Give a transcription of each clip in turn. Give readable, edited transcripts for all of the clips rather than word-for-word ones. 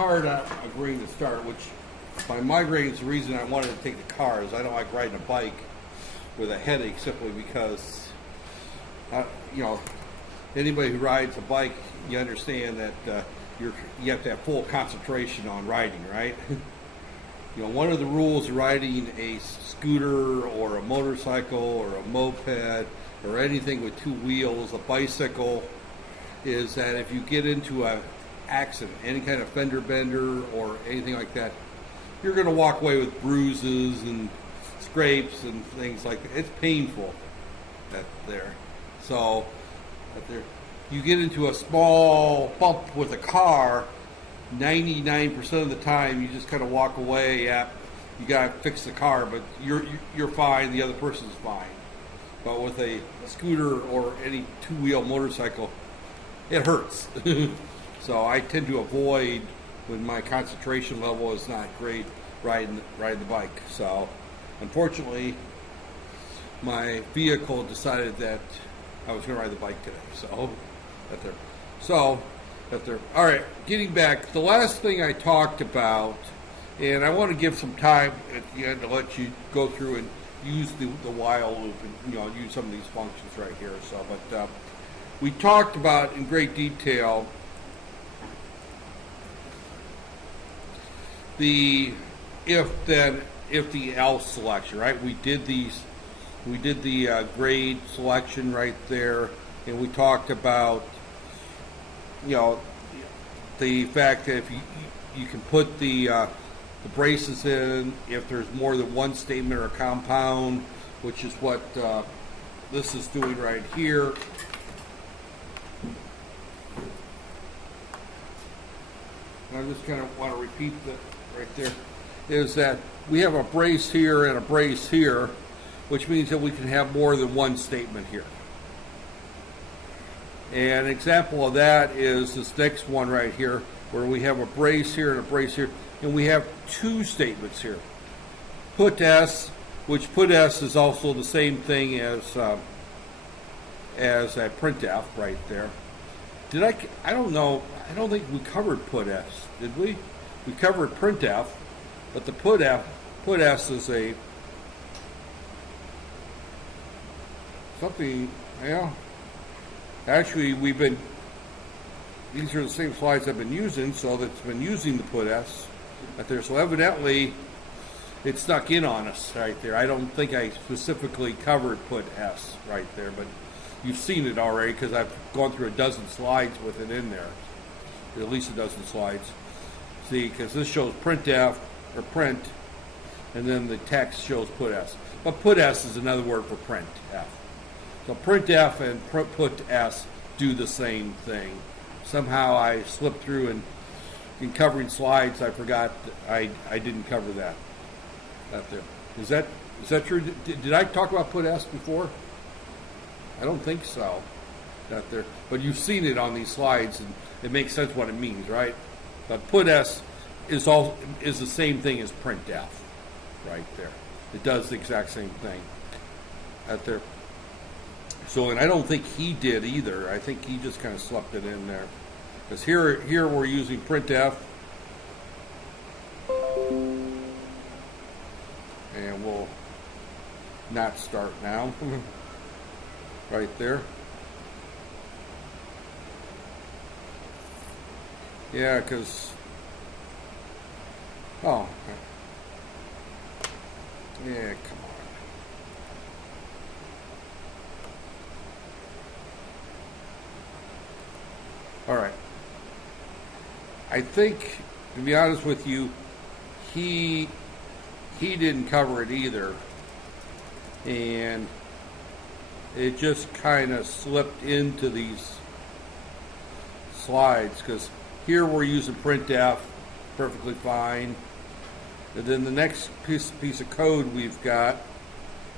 car not agreeing to start, which by migraine is the reason I wanted to take the car, is I don't like riding a bike with a headache simply because, you know, anybody who rides a bike, you understand that you have to have full concentration on riding, right? You know, one of the rules of riding a scooter or a motorcycle or a moped or anything with two wheels, a bicycle, is that if you get into a accident, any kind of fender bender or anything like that, you're going to walk away with bruises and scrapes and things like that. It's painful there. So you get into a small bump with a car, 99% of the time you just kind of walk away. Yeah, you got to fix the car, but you're fine. The other person's fine. But with a scooter or any two-wheel motorcycle, it hurts. So I tend to avoid, when my concentration level is not great, riding the bike. So unfortunately, my vehicle decided that I was going to ride the bike today. So all right, getting back, the last thing I talked about, and I want to give some time at the end to let you go through and use the while loop and, you know, use some of these functions right here. So, but we talked about in great detail the if the else selection, right? We did the grade selection right there, and we talked about, you know, the fact that if you can put the braces in if there's more than one statement or compound, which is what this is doing right here. And I just kind of want to repeat that right there, is that we have a brace here and a brace here, which means that we can have more than one statement here. And an example of that is this next one right here, where we have a brace here and a brace here, and we have two statements here. Put S, which put S is also the same thing as a printf right there. I don't know, I don't think we covered put S, did we? We covered printf, but the put S is a something, yeah. Actually, these are the same slides I've been using, so that's been using the put S right there. So evidently, it snuck in on us right there. I don't think I specifically covered put S right there, but you've seen it already because I've gone through a dozen slides with it in there, at least a dozen slides. See, because this shows printf or print, and then the text shows put S. But put S is another word for printf. So printf and put S do the same thing. Somehow I slipped through, and in covering slides, I forgot I didn't cover that out there. Is that true? Did I talk about put S before? I don't think so. Out there, but you've seen it on these slides, and it makes sense what it means, right? But put S is the same thing as printf, right there. It does the exact same thing out there. So, and I don't think he did either. I think he just kind of slept it in there. Because here we're using printf. And we'll not start now. Right there. Yeah, because... Oh. Yeah, come on. All right. I think, to be honest with you, he didn't cover it either, and it just kind of slipped into these slides, because here we're using printf perfectly fine, and then the next piece of code we've got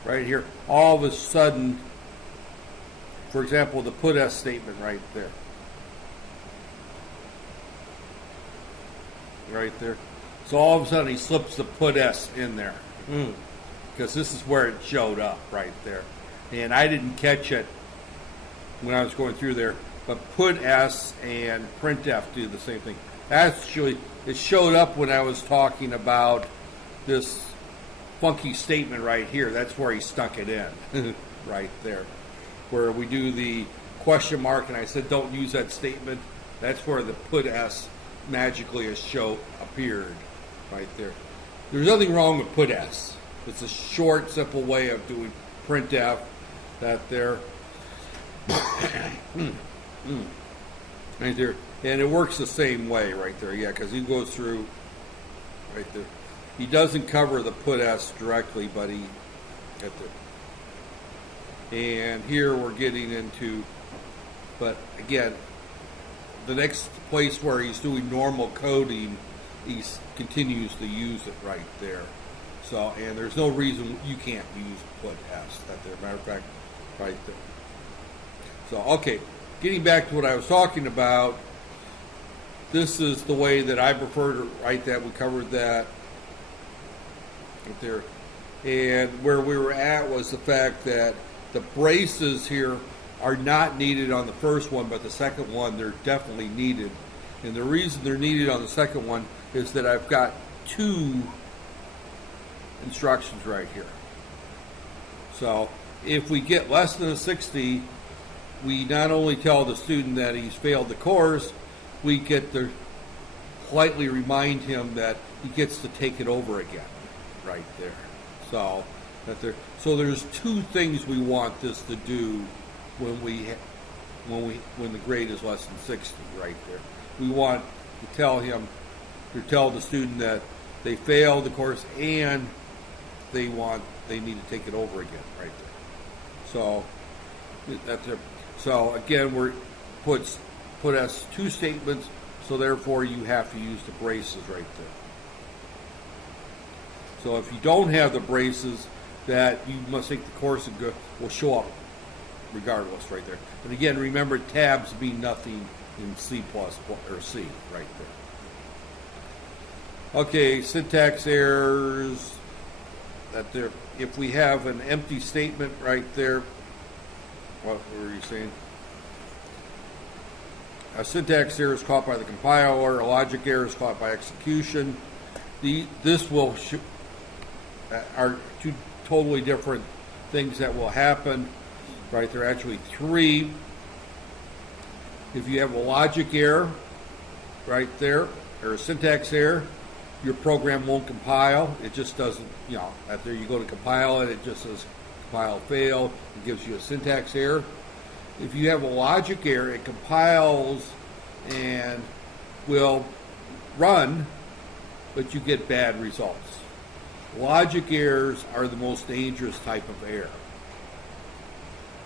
right here, all of a sudden, for example, the put S statement right there. Right there. So all of a sudden he slips the put S in there. Because this is where it showed up right there. And I didn't catch it when I was going through there. But put S and printf do the same thing. Actually, it showed up when I was talking about this funky statement right here. That's where he stuck it in, right there. Where we do the question mark, and I said don't use that statement. That's where the put S magically appeared, right there. There's nothing wrong with put S. It's a short, simple way of doing printf. That there. Right there. And it works the same way right there, yeah, because he goes through right there. He doesn't cover the put S directly, but he at the, and here we're getting into, but again, the next place where he's doing normal coding, he continues to use it right there. So, and there's no reason you can't use put S. That there, matter of fact, right there. So, okay, getting back to what I was talking about, this is the way that I prefer to write that. We covered that right there. And where we were at was the fact that the braces here are not needed on the first one, but the second one, they're definitely needed. And the reason they're needed on the second one is that I've got two instructions right here. So if we get less than a 60, we not only tell the student that he's failed the course, we get to politely remind him that he gets to take it over again, right there. So so there's two things we want this to do when the grade is less than 60, right there. We want to tell the student that they failed the course and they need to take it over again, right there. So that's it. So again, we're put S two statements, so therefore you have to use the braces right there. So if you don't have the braces, that you must take the course and will show up regardless right there. And again, remember tabs mean nothing in C++ or C right there. Okay, syntax errors. That there, if we have an empty statement right there, what were you saying? A syntax error is caught by the compiler. A logic error is caught by execution. This will are two totally different things that will happen. Right, there are actually three. If you have a logic error, right there, or a syntax error, your program won't compile. It just doesn't, after you go to compile it, it just says compile failed. It gives you a syntax error. If you have a logic error, it compiles and will run, but you get bad results. Logic errors are the most dangerous type of error.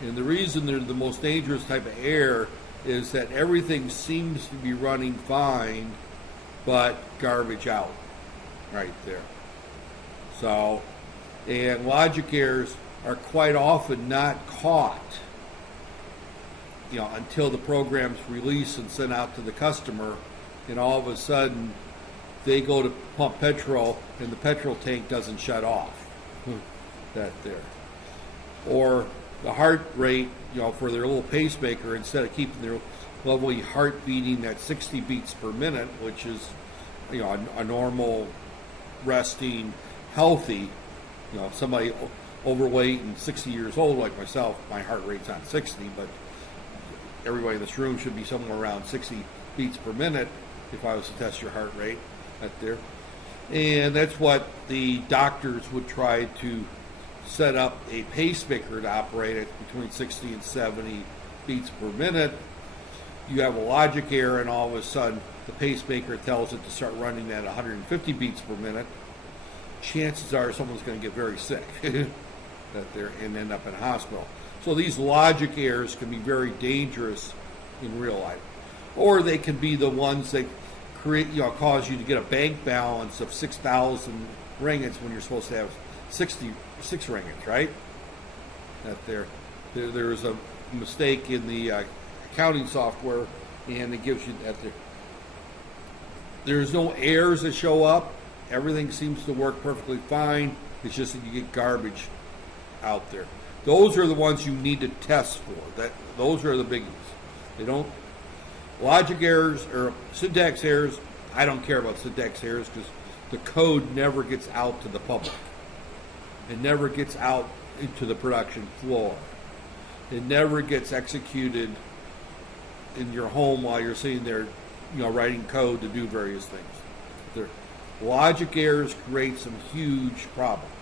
And the reason they're the most dangerous type of error is that everything seems to be running fine, but garbage out right there. So, and logic errors are quite often not caught, until the program's released and sent out to the customer, and all of a sudden they go to pump petrol and the petrol tank doesn't shut off. That there. Or the heart rate, for their little pacemaker, instead of keeping their lovely heart beating at 60 beats per minute, which is, a normal, resting, healthy, somebody overweight and 60 years old like myself, my heart rate's not 60, but everybody in this room should be somewhere around 60 beats per minute if I was to test your heart rate right there. And that's what the doctors would try to set up a pacemaker to operate at between 60 and 70 beats per minute. You have a logic error, and all of a sudden the pacemaker tells it to start running at 150 beats per minute. Chances are someone's going to get very sick that there and end up in a hospital. So these logic errors can be very dangerous in real life, or they can be the ones that create, cause you to get a bank balance of 6,000 ringgits when you're supposed to have 66 ringgits, right? That there's a mistake in the accounting software, and it gives you that there's no errors that show up. Everything seems to work perfectly fine. It's just that you get garbage out there. Those are the ones you need to test for. Those are the biggies. Logic errors or syntax errors, I don't care about syntax errors because the code never gets out to the public. It never gets out into the production floor. It never gets executed in your home while you're sitting there, writing code to do various things. There, logic errors create some huge problems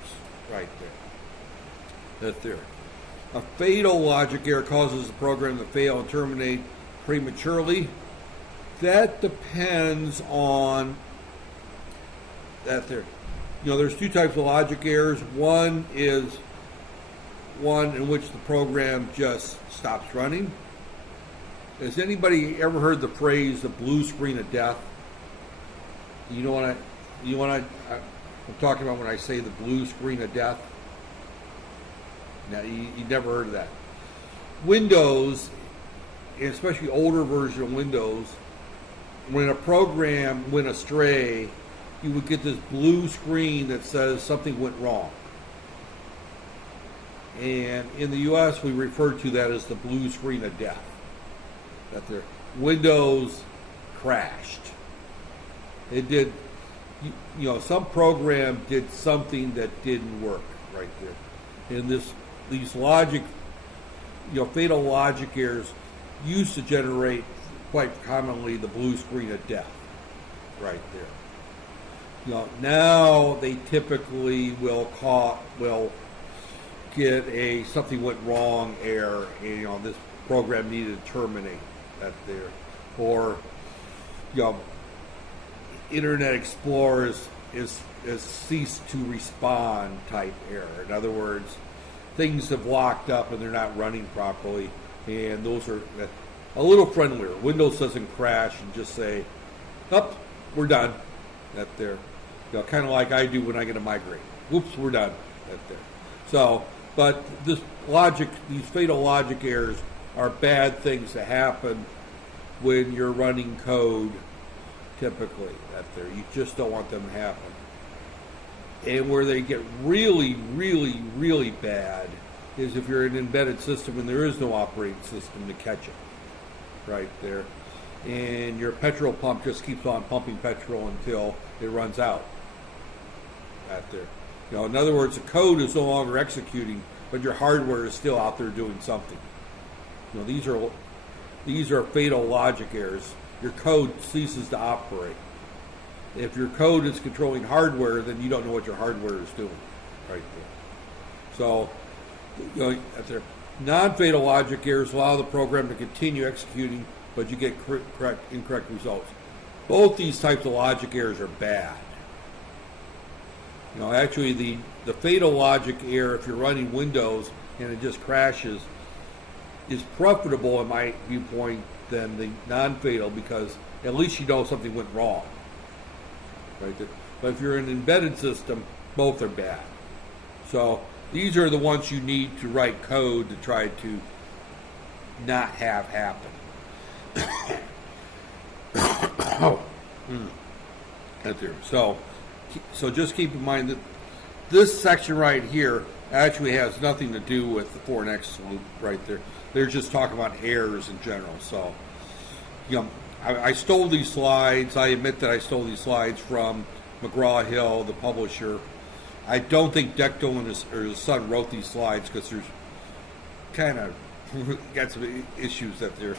right there. That's there. A fatal logic error causes the program to fail and terminate prematurely. That depends on that there. There's two types of logic errors. One is one in which the program just stops running. Has anybody ever heard the phrase "the blue screen of death"? You know what I'm talking about when I say the blue screen of death? Now, you never heard of that. Windows, especially older version of Windows, when a program went astray, you would get this blue screen that says something went wrong. And in the U.S., we refer to that as the blue screen of death. That their Windows crashed. It did, some program did something that didn't work right there. And these logic, fatal logic errors used to generate quite commonly the blue screen of death right there. Now they typically will get a something went wrong error, and this program needed to terminate that there, or Internet Explorer is ceased to respond type error. In other words, things have locked up and they're not running properly, and those are a little friendlier. Windows doesn't crash and just say, "Up, we're done." That there, kind of like I do when I get a migraine. Whoops, we're done. That there. So, but these fatal logic errors are bad things to happen when you're running code. Typically, that there, you just don't want them to happen. And where they get really, really, really bad is if you're an embedded system and there is no operating system to catch it, right there. And your petrol pump just keeps on pumping petrol until it runs out, right there. In other words, the code is no longer executing, but your hardware is still out there doing something. These are fatal logic errors. Your code ceases to operate. If your code is controlling hardware, then you don't know what your hardware is doing, right there. So, non-fatal logic errors allow the program to continue executing, but you get incorrect results. Both these types of logic errors are bad. Actually, the fatal logic error, if you're running Windows and it just crashes, is preferable in my viewpoint than the non-fatal, because at least you know something went wrong. Right there. But if you're an embedded system, both are bad. So these are the ones you need to write code to try to not have happen. Right there. So just keep in mind that this section right here actually has nothing to do with the for and X loop right there. They're just talking about errors in general. So, I stole these slides. I admit that I stole these slides from McGraw-Hill, the publisher. I don't think Decto and his son wrote these slides because there's kind of got some issues that they're,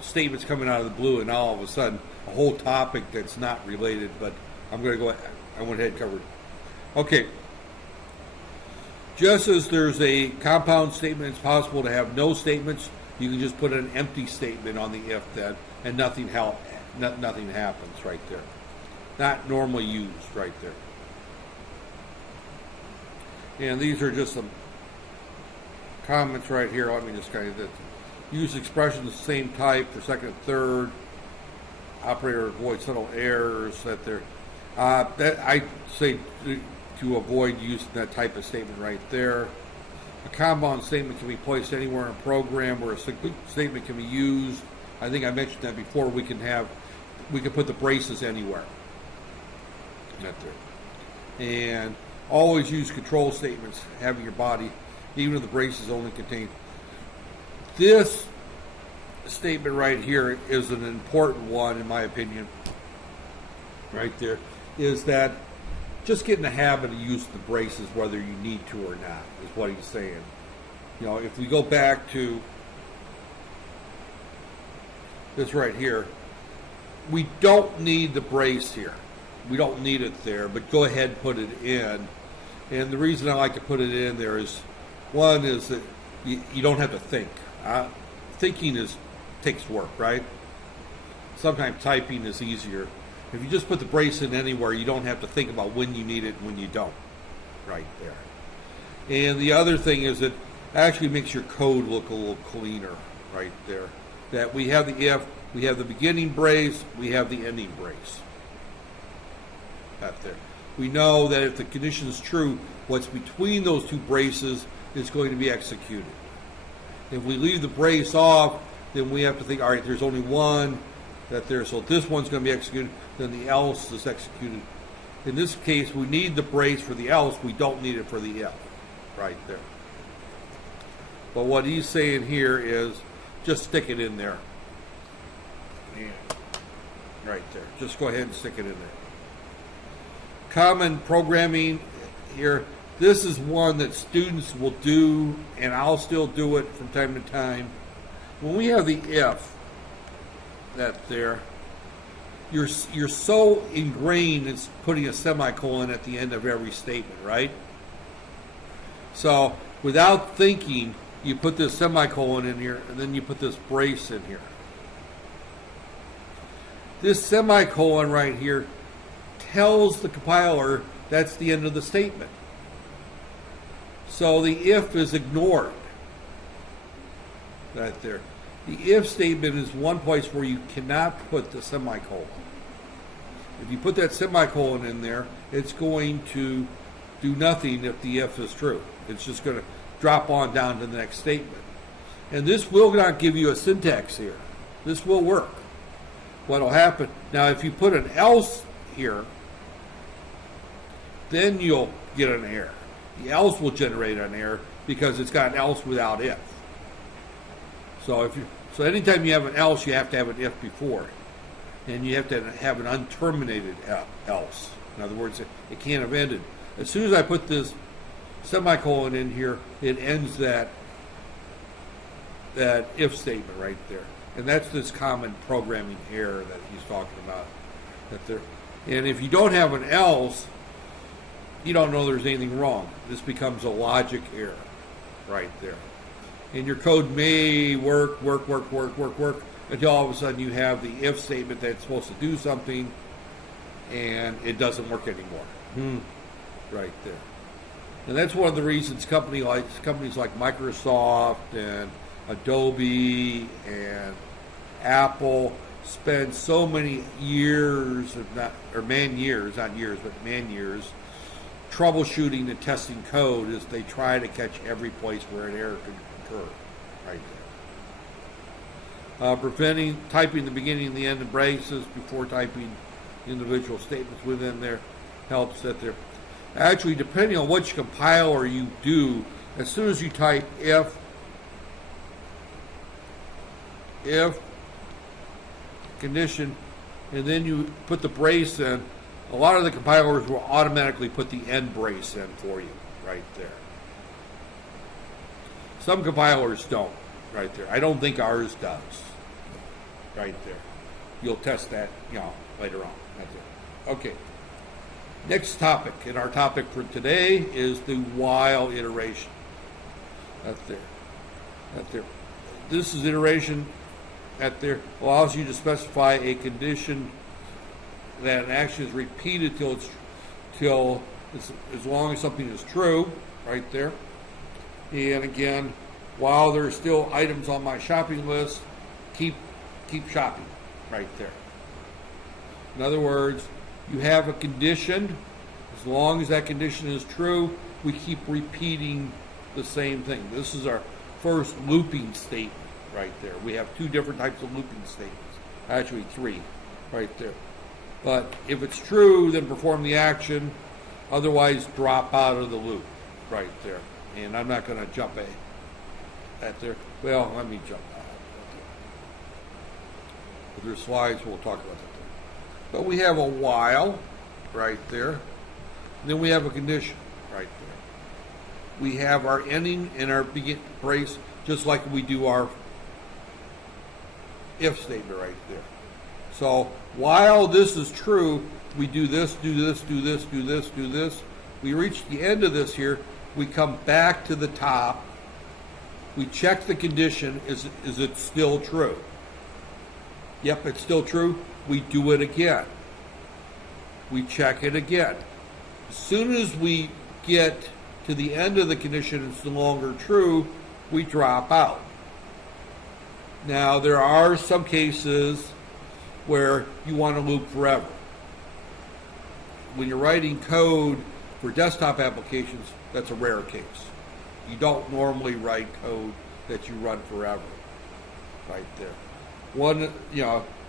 statements coming out of the blue, and now all of a sudden a whole topic that's not related. But I'm going to go. I went ahead and covered. Okay. Just as there's a compound statement, it's possible to have no statements. You can just put an empty statement on the if then, and nothing happens right there. Not normally used right there. And these are just some comments right here. Let me just kind of use expressions of the same type for second and third. Operator avoid subtle errors that there. That I say to avoid using that type of statement right there. A compound statement can be placed anywhere in a program where a statement can be used. I think I mentioned that before. We can put the braces anywhere. Right there. And always use control statements having your body, even if the braces only contain. This statement right here is an important one in my opinion. right there, is that just get in the habit of using the braces whether you need to or not, is what he's saying. You know, if we go back to this right here, we don't need the brace here. We don't need it there, but go ahead and put it in. And the reason I like to put it in there is, one is that you don't have to think. Thinking takes work, right? Sometimes typing is easier. If you just put the brace in anywhere, you don't have to think about when you need it and when you don't, right there. And the other thing is that actually makes your code look a little cleaner, right there. That we have the if, we have the beginning brace, we have the ending brace. Right there. We know that if the condition is true, what's between those two braces is going to be executed. If we leave the brace off, then we have to think, all right, there's only one that there, so this one's going to be executed, then the else is executed. In this case, we need the brace for the else, we don't need it for the if, right there. But what he's saying here is just stick it in there. Right there. Just go ahead and stick it in there. Common programming here. This is one that students will do, and I'll still do it from time to time. When we have the if, that there, you're so ingrained in putting a semicolon at the end of every statement, right? So without thinking, you put this semicolon in here, and then you put this brace in here. This semicolon right here tells the compiler that's the end of the statement. So the if is ignored. Right there. The if statement is one place where you cannot put the semicolon. If you put that semicolon in there, it's going to do nothing if the if is true. It's just going to drop on down to the next statement. And this will not give you a syntax here. This will work. What will happen, now if you put an else here, then you'll get an error. The else will generate an error because it's got an else without if. So anytime you have an else, you have to have an if before it. And you have to have an unterminated else. In other words, it can't have ended. As soon as I put this semicolon in here, it ends that if statement right there. And that's this common programming error that he's talking about. And if you don't have an else, you don't know there's anything wrong. This becomes a logic error right there. And your code may work, until all of a sudden you have the if statement that's supposed to do something, and it doesn't work anymore. Right there. And that's one of the reasons companies like Microsoft and Adobe and Apple spend so many years, man years, troubleshooting and testing code as they try to catch every place where an error could occur. Right there. Preventing typing the beginning and the end of braces before typing individual statements within there helps that there. Actually, depending on which compiler you do, as soon as you type if condition, and then you put the brace in, a lot of the compilers will automatically put the end brace in for you, right there. Some compilers don't, right there. I don't think ours does, right there. You'll test that, later on, right there. Okay. Next topic, and our topic for today is the while iteration. Right there. This is iteration that there allows you to specify a condition that an action is repeated till as long as something is true, right there. And again, while there's still items on my shopping list, keep shopping, right there. In other words, you have a condition. As long as that condition is true, we keep repeating the same thing. This is our first looping statement right there. We have two different types of looping statements. Actually, three right there. But if it's true, then perform the action. Otherwise, drop out of the loop right there. And I'm not going to jump at there. Well, let me jump out. If there's slides, we'll talk about that. But we have a while right there. Then we have a condition right there. We have our ending and our begin brace, just like we do our if statement right there. So while this is true, we do this, do this, do this, do this, do this. We reach the end of this here. We come back to the top. We check the condition. Is it still true? Yep, it's still true. We do it again. We check it again. As soon as we get to the end of the condition, it's no longer true, we drop out. Now, there are some cases where you want to loop forever. When you're writing code for desktop applications, that's a rare case. You don't normally write code that you run forever, right there.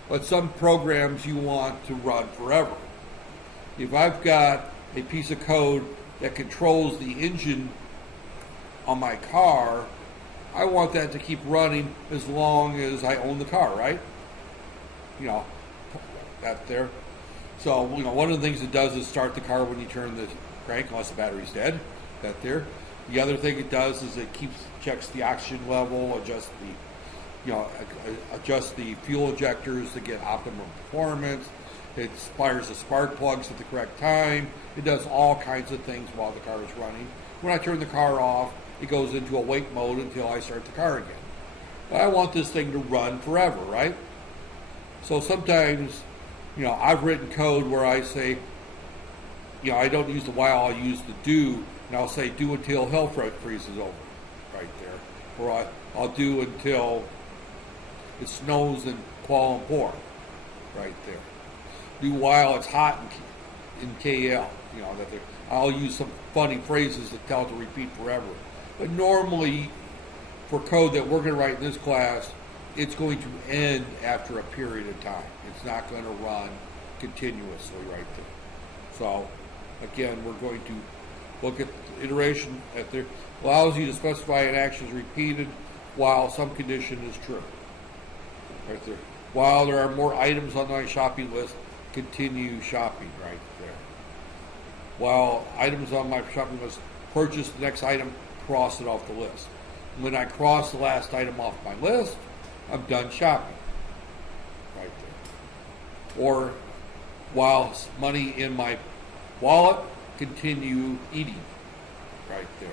But some programs you want to run forever. If I've got a piece of code that controls the engine on my car, I want that to keep running as long as I own the car, right? That there. So, one of the things it does is start the car when you turn the crank, unless the battery's dead. That there. The other thing it does is it checks the oxygen level, adjusts the fuel injectors to get optimum performance. It fires the spark plugs at the correct time. It does all kinds of things while the car is running. When I turn the car off, it goes into a wait mode until I start the car again. But I want this thing to run forever, right? So sometimes, I've written code where I say, I don't use the while, I'll use the do, and I'll say do until hell freezes over, right there. Or I'll do until it snows in Kuala Lumpur, right there. Do while it's hot in KL, I'll use some funny phrases that tell it to repeat forever. But normally, for code that we're going to write in this class, it's going to end after a period of time. It's not going to run continuously right there. So, again, we're going to look at the iteration that there allows you to specify an action is repeated while some condition is true. Right there. While there are more items on my shopping list, continue shopping right there. While items on my shopping list, purchase the next item, cross it off the list. When I cross the last item off my list, I'm done shopping. Right there. Or while money in my wallet, continue eating. Right there.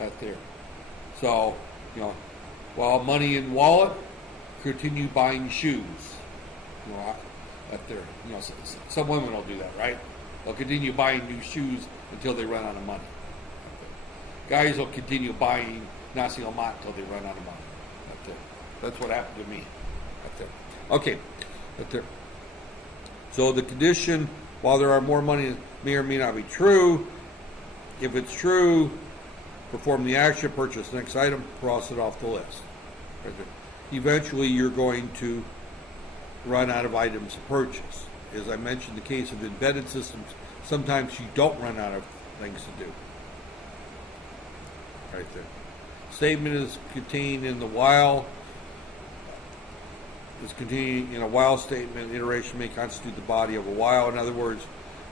Right there. So, while money in wallet, continue buying shoes. Right there. Some women will do that, right? They'll continue buying new shoes until they run out of money. Guys will continue buying nasi lemak until they run out of money. That's it. That's what happened to me. That's it. Okay. That's it. So the condition, while there are more money, may or may not be true. If it's true, perform the action, purchase the next item, cross it off the list. Right there. Eventually, you're going to run out of items to purchase. As I mentioned, in the case of embedded systems, sometimes you don't run out of things to do. Right there. Statement is contained in the while. Is contained in a while statement. Iteration may constitute the body of a while. In other words,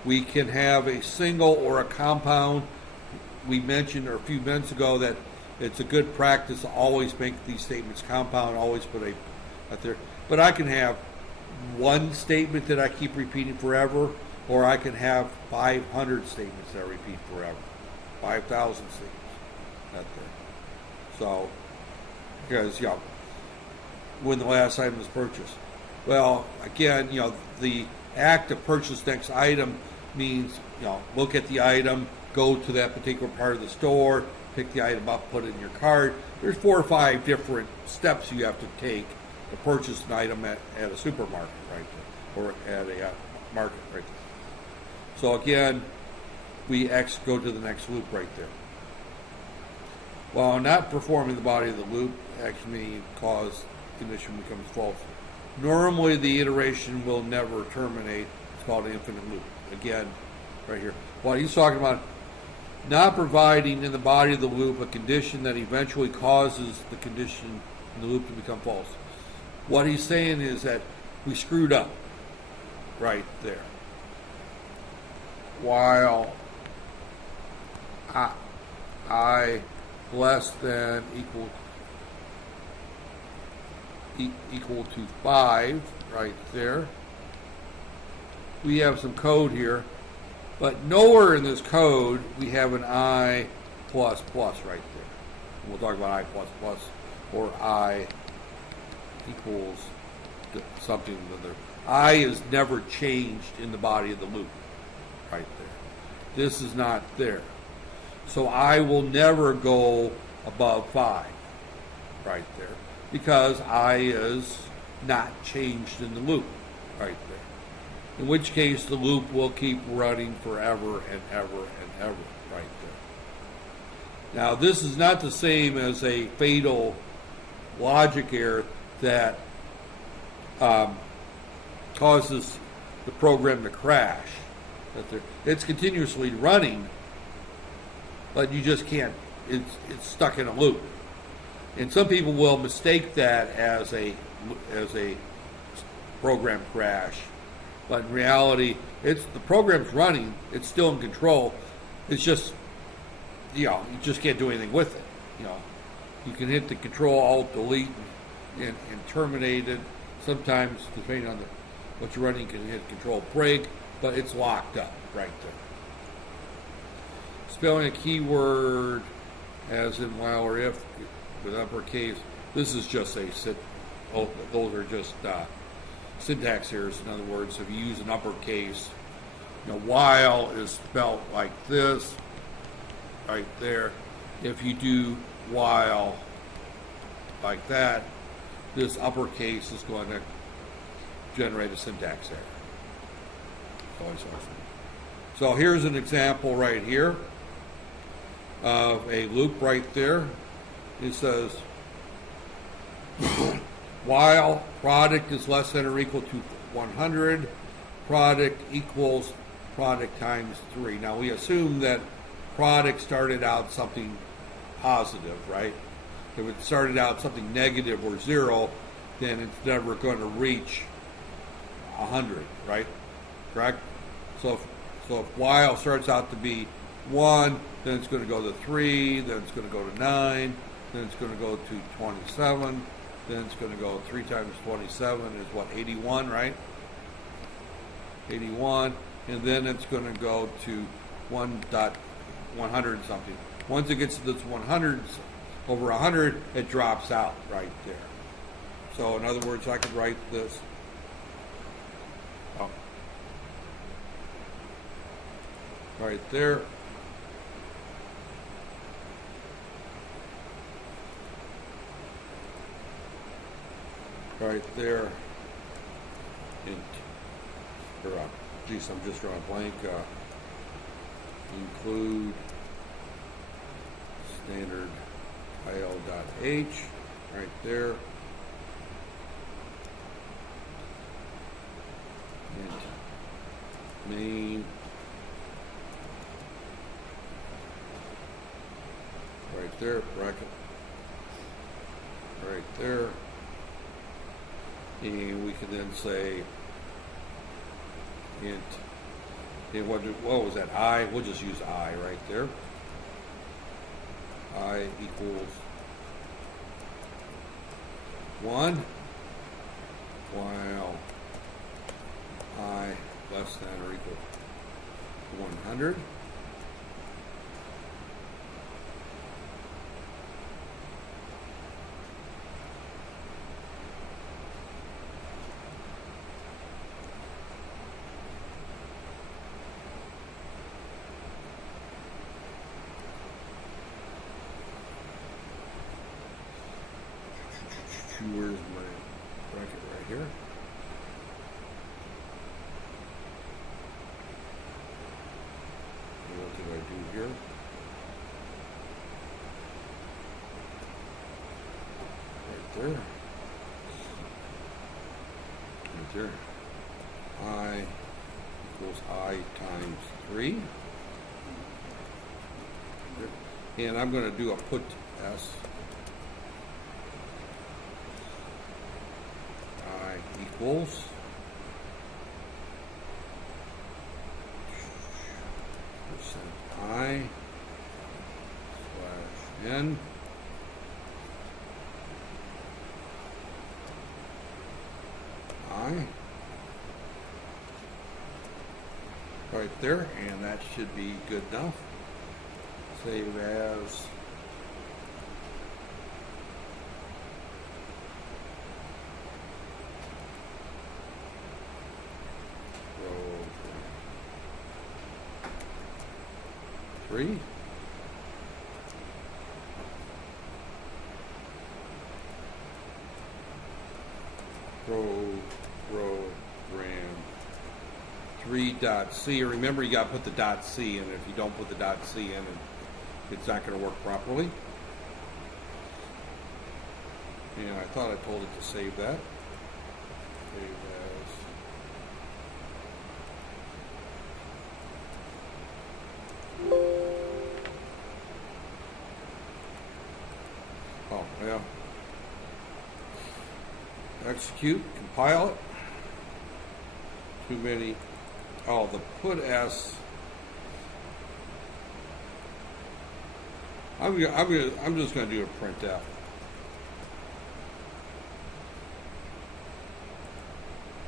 we can have a single or a compound. We mentioned a few minutes ago that it's a good practice to always make these statements compound, always put a out there. But I can have one statement that I keep repeating forever, or I can have 500 statements that I repeat forever. 5,000 statements. Out there. So, because, when the last item is purchased. Well, again, the act to purchase next item means, look at the item, go to that particular part of the store, pick the item up, put it in your cart. There's 4 or 5 different steps you have to take to purchase an item at a supermarket right there, or at a market right there. So again, we go to the next loop right there. While not performing the body of the loop, actually cause condition becomes false. Normally the iteration will never terminate. It's called an infinite loop. Again, right here. While he's talking about not providing in the body of the loop a condition that eventually causes the condition in the loop to become false. What he's saying is that we screwed up. right there. While I less than equal to 5 right there. We have some code here, but nowhere in this code we have an I plus plus right there. We'll talk about I plus plus or I equals something other. I is never changed in the body of the loop right there. This is not there. So I will never go above 5 right there because I is not changed in the loop right there. In which case the loop will keep running forever and ever and ever right there. Now this is not the same as a fatal logic error that causes the program to crash. It's continuously running, but you just can't, it's stuck in a loop. And some people will mistake that as a program crash, but in reality, the program's running, it's still in control. It's just, you just can't do anything with it. You can hit the Control Alt Delete and terminate it. Sometimes, depending on what you're running, you can hit Control Break, but it's locked up right there. Spelling a keyword as in while or if with uppercase. This is just those are just syntax errors. In other words, if you use an uppercase, while is spelled like this right there. If you do while like that, this uppercase is going to generate a syntax error. So here's an example right here of a loop right there. It says while product is less than or equal to 100, product equals product times 3. Now we assume that product started out something positive, right? If it started out something negative or 0, then it's never going to reach 100, right? Correct? So if while starts out to be 1, then it's going to go to 3, then it's going to go to 9, then it's going to go to 27, then it's going to go 3 times 27 is what, 81, right? 81, and then it's going to go to 100 something. Once it gets to this 100, over 100, it drops out right there. So in other words, I could write this. Right there. Right there. Geez, I'm just drawing a blank. Include standard il.h right there. And main right there, bracket right there. And we can then say int, and what was that, I? We'll just use I right there. I equals 1 while I less than or equal to 100. Where's my bracket right here? And what did I do here? Right there. Right there. I equals I times 3. And I'm going to do a put S. I equals I/n I right there, and that should be good enough. Save as. Three. Program3.c. Remember, you got to put the .c in. If you don't put the .c in, it's not going to work properly. And I thought I told it to save that. Save as. Oh, yeah. Execute, compile it. Too many. Oh, the put s. I'm just going to do a printf.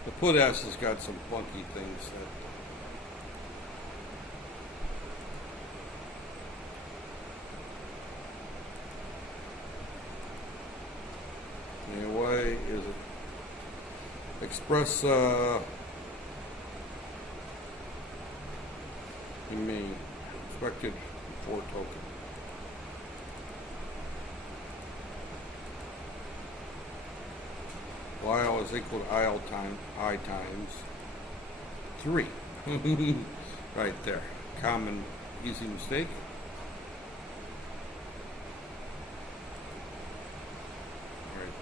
The put s has got some funky things that. Anyway, is it express main expected for token. While is equal to I times 3. Right there. Common easy mistake.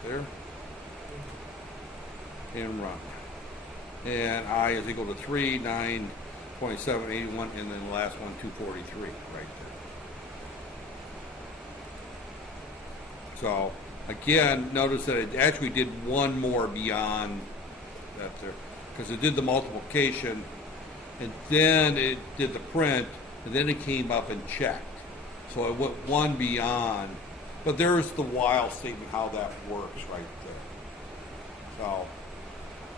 There and run, and I is equal to 3, 9, 27, 81, and then the last one 243 right there. So again, notice that it actually did one more beyond that there, because it did the multiplication and then it did the print and then it came up and checked, so it went one beyond. But there's the while statement, how that works right there. So,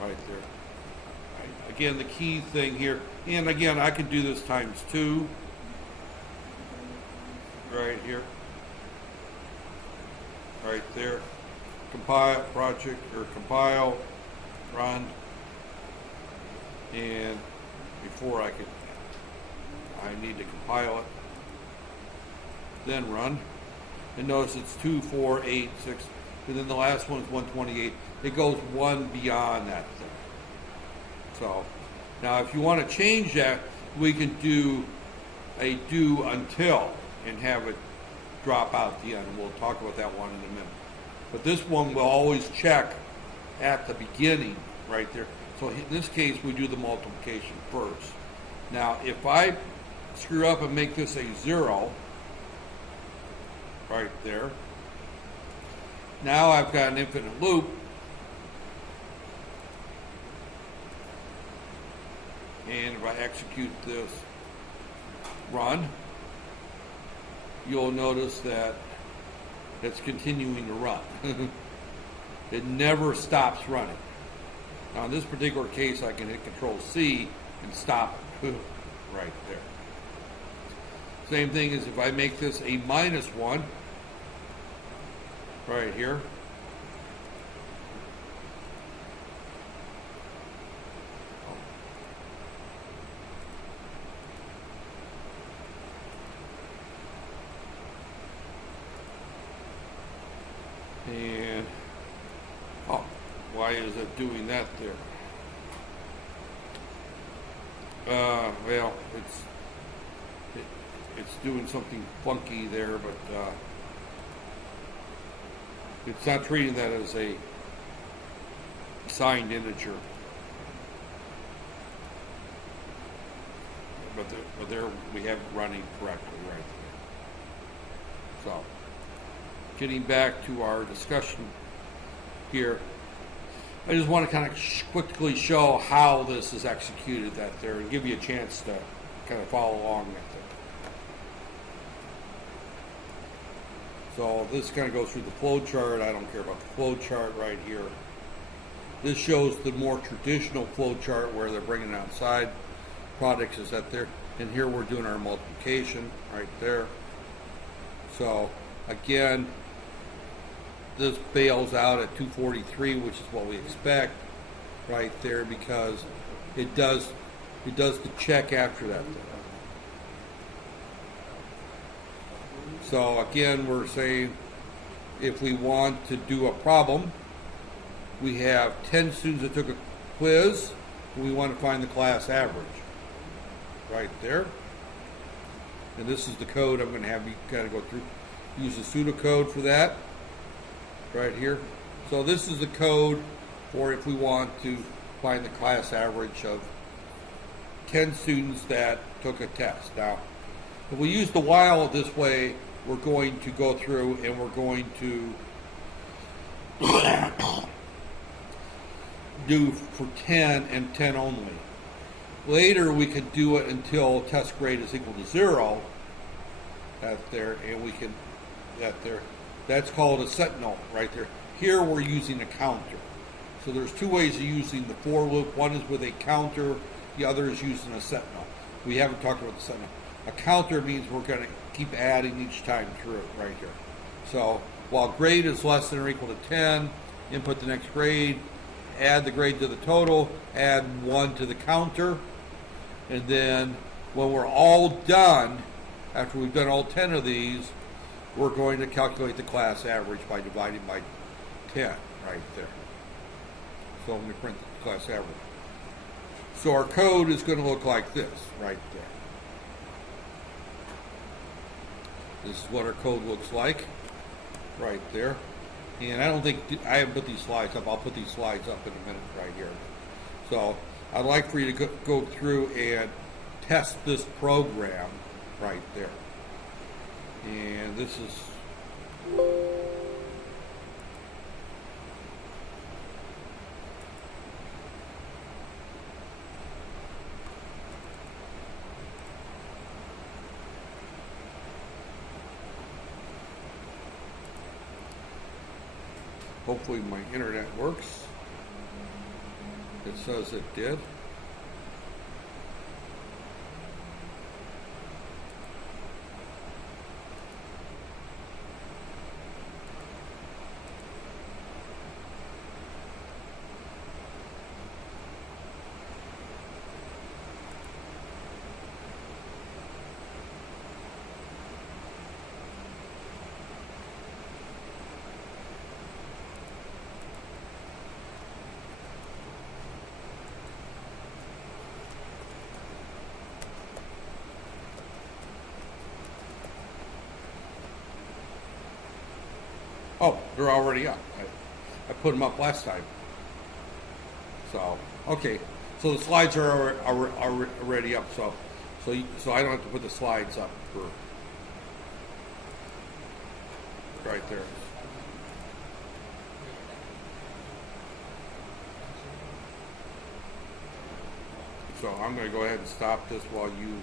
right there. Right. Again, the key thing here, and again, I could do this times 2. Right here. Right there. Compile, project, or compile, run. And before I need to compile it. Then run. And notice it's 2, 4, 8, 6, and then the last one is 128. It goes one beyond that thing. So now if you want to change that, we can do a do until and have it drop out the end. We'll talk about that one in a minute. But this one will always check at the beginning right there. So in this case, we do the multiplication first. Now if I screw up and make this a 0, right there. Now I've got an infinite loop. And if I execute this run, you'll notice that it's continuing to run. It never stops running. Now in this particular case, I can hit Control C and stop it right there. Same thing as if I make this a -1 right here. And why is it doing that there? Well, it's doing something funky there, but it's not treating that as a signed integer. But there we have it running correctly right there. So, getting back to our discussion here, I just want to kind of quickly show how this is executed that there and give you a chance to kind of follow along with it. So this kind of goes through the flow chart. I don't care about the flow chart right here. This shows the more traditional flow chart where they're bringing outside products is that there. And here we're doing our multiplication right there. So again, this bails out at 243, which is what we expect right there, because it does the check after that. So again, we're saying if we want to do a problem, we have 10 students that took a quiz, we want to find the class average right there. And this is the code I'm going to have you kind of go through. Use the pseudocode for that right here. So this is the code for if we want to find the class average of 10 students that took a test. Now, if we use the while this way, we're going to go through and we're going to do for 10 and 10 only. Later we could do it until test grade is equal to 0. That's there, and we can, that there. That's called a sentinel right there. Here we're using a counter. So there's two ways of using the for loop. One is with a counter, the other is using a sentinel. We haven't talked about the sentinel. A counter means we're going to keep adding each time through right here. So while grade is less than or equal to 10, input the next grade, add the grade to the total, add 1 to the counter, and then when we're all done, after we've done all 10 of these, we're going to calculate the class average by dividing by 10 right there. So I'm going to print the class average. So our code is going to look like this right there. This is what our code looks like right there. And I don't think, I haven't put these slides up. I'll put these slides up in a minute right here. So I'd like for you to go through and test this program right there. And this is hopefully my internet works. It says it did. Oh, they're already up. I put them up last time. So, okay. So the slides are already up. So I don't have to put the slides up for right there. So I'm going to go ahead and stop this while you